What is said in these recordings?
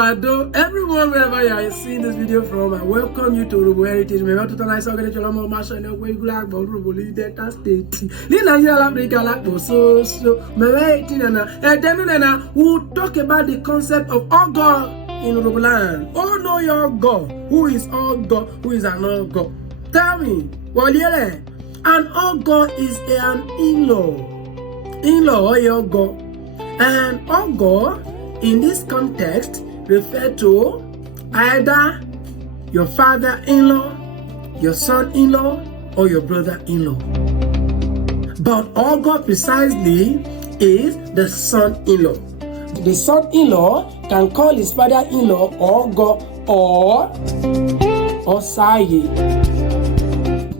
Ado, everyone wherever you are seeing this video from, I welcome you to Urhobo Heritage. Me want to nice organization of Masha no way go about Urhobo Delta State. Li Nigeria Africa like so me waiting and then we'll talk about the concept of Ogo in Urhoboland. Oh no, your God. Who is Ogo? Who is an Ogo? Tell me. Well, yeah, an Ogo is an in-law or your Ogo. And Ogo in this context refer to either your father-in-law, your son-in-law, or your brother-in-law. But Ogo precisely is the son-in-law. The son-in-law can call his father-in-law Ogo or Osaye.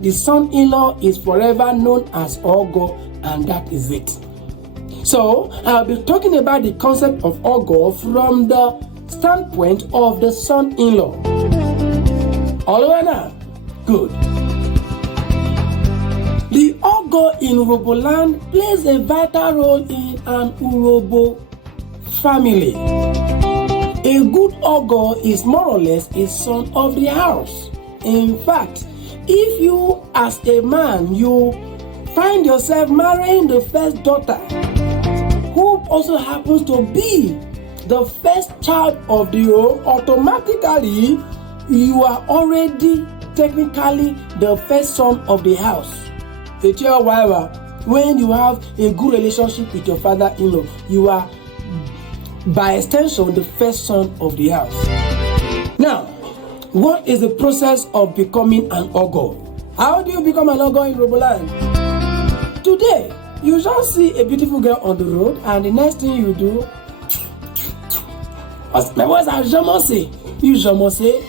The son-in-law is forever known as Ogo, and that is it. So, I'll be talking about the concept of Ogo from the standpoint of the son-in-law. All right now? Good. The Ogo in Urhoboland plays a vital role in an Urhobo family. A good Ogo is more or less a son of the house. In fact, if you as a man, you find yourself marrying the first daughter, who also happens to be the first child of the home, automatically you are already technically the first son of the house. However, when you have a good relationship with your father-in-law, you are by extension the first son of the house. Now, what is the process of becoming an Ogo? How do you become an Ogo in Urhoboland? Today, you just see a beautiful girl on the road, and the next thing you do, my boys are Jamose. You Jamose.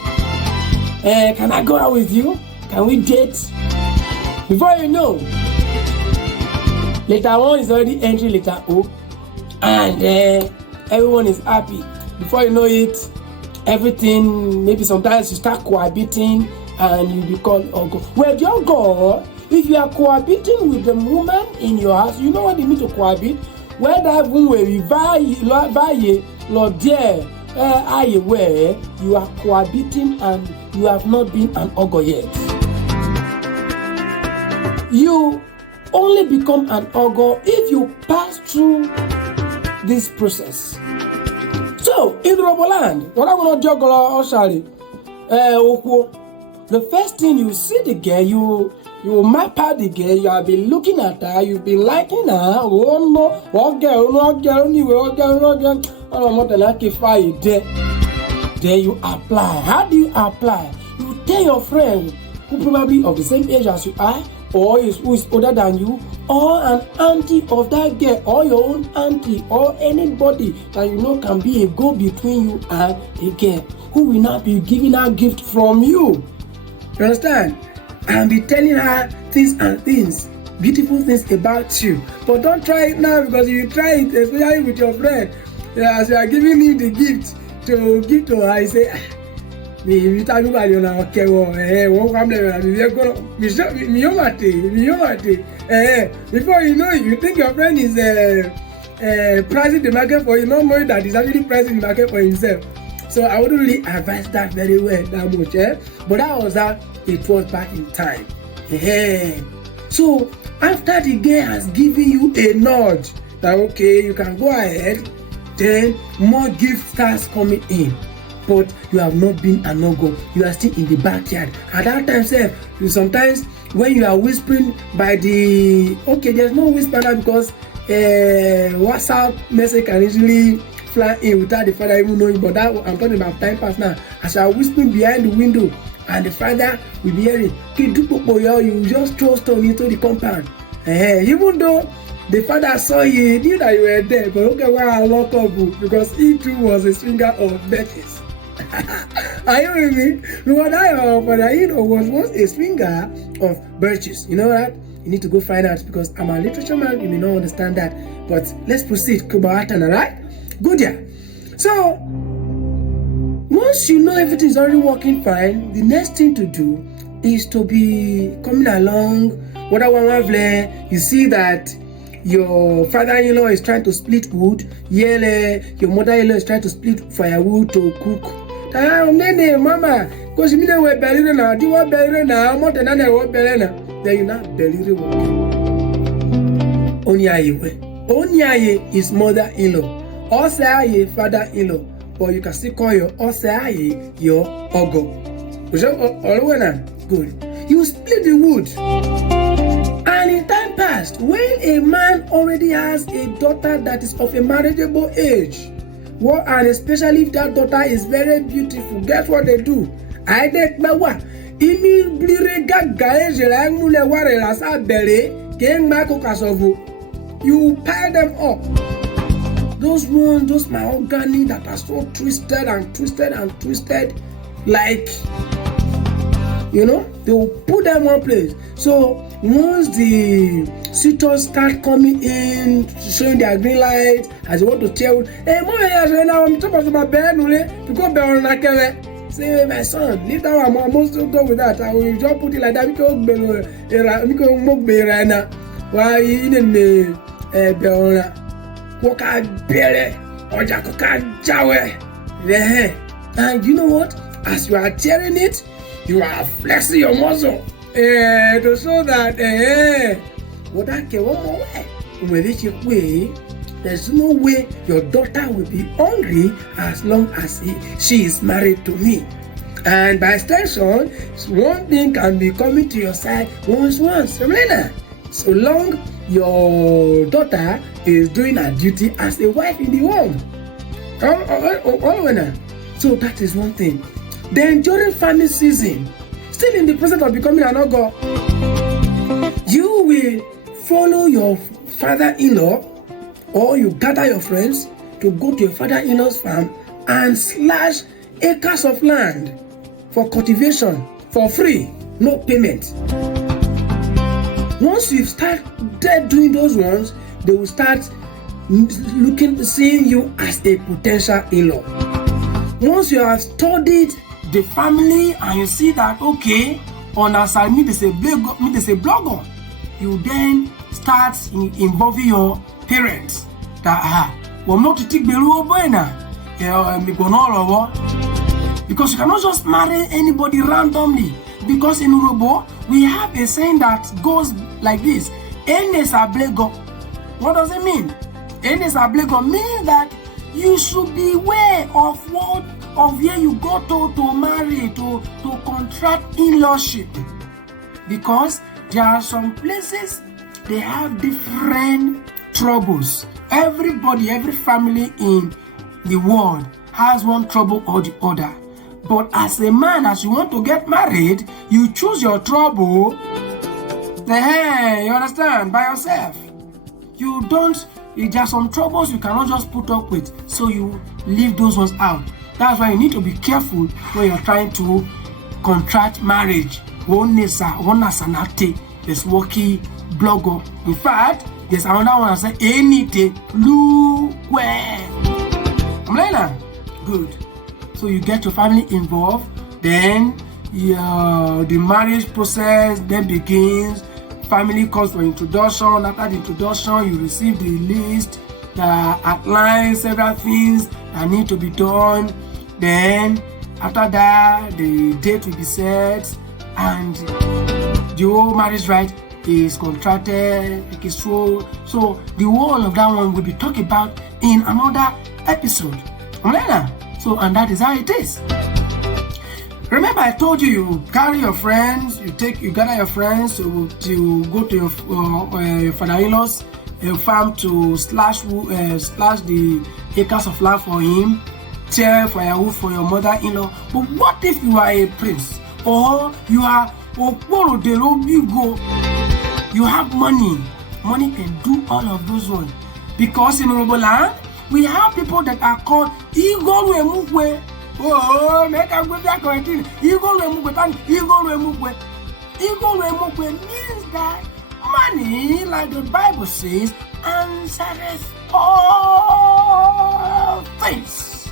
Can I go out with you? Can we date? Before you know, letter 1 is already entering letter O, and everyone is happy. Before you know it, everything, maybe sometimes you start cohabiting and you become Ogo. Well, your God, if you are cohabiting with the woman in your house, you know what it means to cohabit? Where that woman you are cohabiting and you have not been an Ogo yet. You only become an Ogo if you pass through this process. So, in Urhoboland, what I want to juggle the first thing you see the girl, you map out the girl, you have been looking at her, you've been liking her. Oh no, what girl, then you apply. How do you apply? You tell your friend who probably of the same age as you are, or who is older than you, or an auntie of that girl, or your own auntie, or anybody that you know can be a go-between you and a girl, who will not be giving her gift from you. You understand? And be telling her things and things, beautiful things about you. But don't try it now, because if you try it, especially with your friend, as you are giving him the gift to give to her, you say, before you know it, you think your friend is pricing the market for you, not knowing that he's actually pricing the market for himself. So I wouldn't really advise that very well that much, but that was how it was back in time. So after the girl has given you a nod that okay, you can go ahead, then more gifts starts coming in. But you have not been an Ogo. You are still in the backyard. At that time, you sometimes when you are whispering by the there's no whisper now because WhatsApp message can easily fly in without the father even knowing. But that I'm talking about time pass now. As you are whispering behind the window, and the father will be hearing, you just throw stone into the compound. Even though the father saw you, he knew that you were there, but okay, why I walk up because he too was a swinger of birches. Are you with me? Because that father was once a swinger of birches. You know that? You need to go find out because I'm a literature man, you may not understand that. But let's proceed. Kubahatana, right? Good, yeah. So once you know everything is already working fine, the next thing to do is to be coming along. What I want to you see that your father-in-law is trying to split wood, your mother-in-law is trying to split firewood to cook. Mama, because me we bury na, do what bury na, more than I want bury na. Then you not bury work. Onyaye is mother-in-law. Osaye father-in-law. But you can still call your Osaye your Ogo. Good. You split the wood. And in time past, when a man already has a daughter that is of a marriageable age, and especially if that daughter is very beautiful, guess what they do? You pile them up. Those mahogany that are so twisted, like, they will put them one place. So once the suitors start coming in, showing their green light, as they want to tell, I'm talking about bed, because say, my son, leave that one, I'm also go with that. I will just put it like that because why in the Beona, Waka Bere, or Jacoka Jawe. And you know what? As you are tearing it, you are flexing your muscle to show that what I can one more way. There's no way your daughter will be hungry as long as she is married to me. And by extension, one thing can be coming to your side once. So long your daughter is doing her duty as a wife in the home. So that is one thing. Then during family season, still in the process of becoming an Ogo, you will follow your father-in-law, or you gather your friends to go to your father-in-law's farm and slash acres of land for cultivation for free, no payment. Once you start doing those ones, they will start seeing you as a potential in-law. Once you have studied the family and you see that, okay, on our side, me they say blogger, you then start involving your parents that not to take the Urhobo because you cannot just marry anybody randomly. Because in Urhobo we have a saying that goes like this: Enes ablego. What does it mean? Enes ablego means that you should be aware of where you go to marry, to contract in-lawship, because there are some places they have different troubles. Every family in the world has one trouble or the other. But as a man, as you want to get married, you choose your trouble. You understand? By yourself. You don't. There are some troubles you cannot just put up with, so you leave those ones out. That's why you need to be careful when you're trying to contract marriage. One nasanate is working blogger. In fact, there's another one that says anything look well. I'm like that. Good. So you get your family involved, then the marriage process then begins. Family calls for introduction. After the introduction, you receive the list that outlines several things that need to be done. Then after that, the date will be set and the whole marriage rite is contracted. So the whole of that one will be talked about in another episode. So, and that is how it is. Remember, I told you carry your friends, you gather your friends to go to your father-in-law's farm to slash the acres of land for him, tear firewood for your mother-in-law. But what if you are a prince, or you are you have money? Money can do all of those ones, because in Urhoboland we have people that are called Igor Wemukwe. Oh, make a good thing. Igor Wemukwe means that money, like the Bible says, answers all things.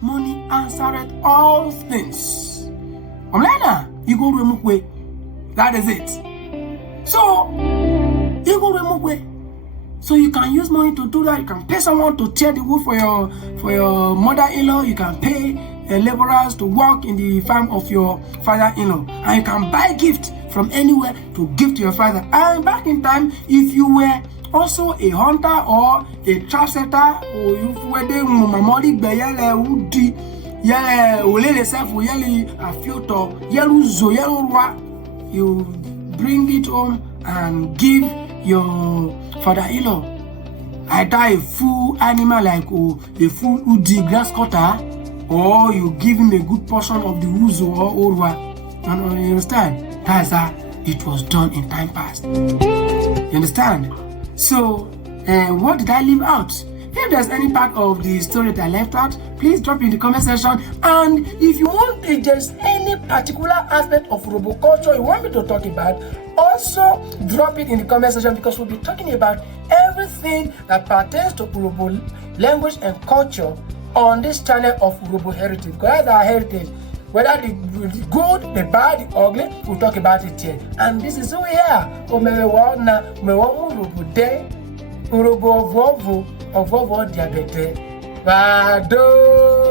Money answers all things. Igor Wemukwe. That is it. So you go remove way. So you can use money to do that. You can pay someone to tear the wood for your mother-in-law. You can pay laborers to work in the farm of your father-in-law, and you can buy gifts from anywhere to give to your father. And back in time, if you were also a hunter or a trap setter, or if you were the mamori beyele udi yele olele sefu yele afioto yelu zo yelu rwa, you bring it home and give your father-in-law either a full animal like a full udi grass cutter, or you give him a good portion of the uzo or orwa. You understand? That's how it was done in time past. You understand? So, what did I leave out? If there's any part of the story that I left out, please drop in the comment section. And if you want, if there's any particular aspect of Urhobo culture you want me to talk about, also drop it in the comment section, because we'll be talking about everything that pertains to Urhobo language and culture on this channel of Urhobo Heritage. Because that's our heritage. Whether the good, the bad, the ugly, we'll talk about it here. And this is who we are. Urhobo diabete. Bado.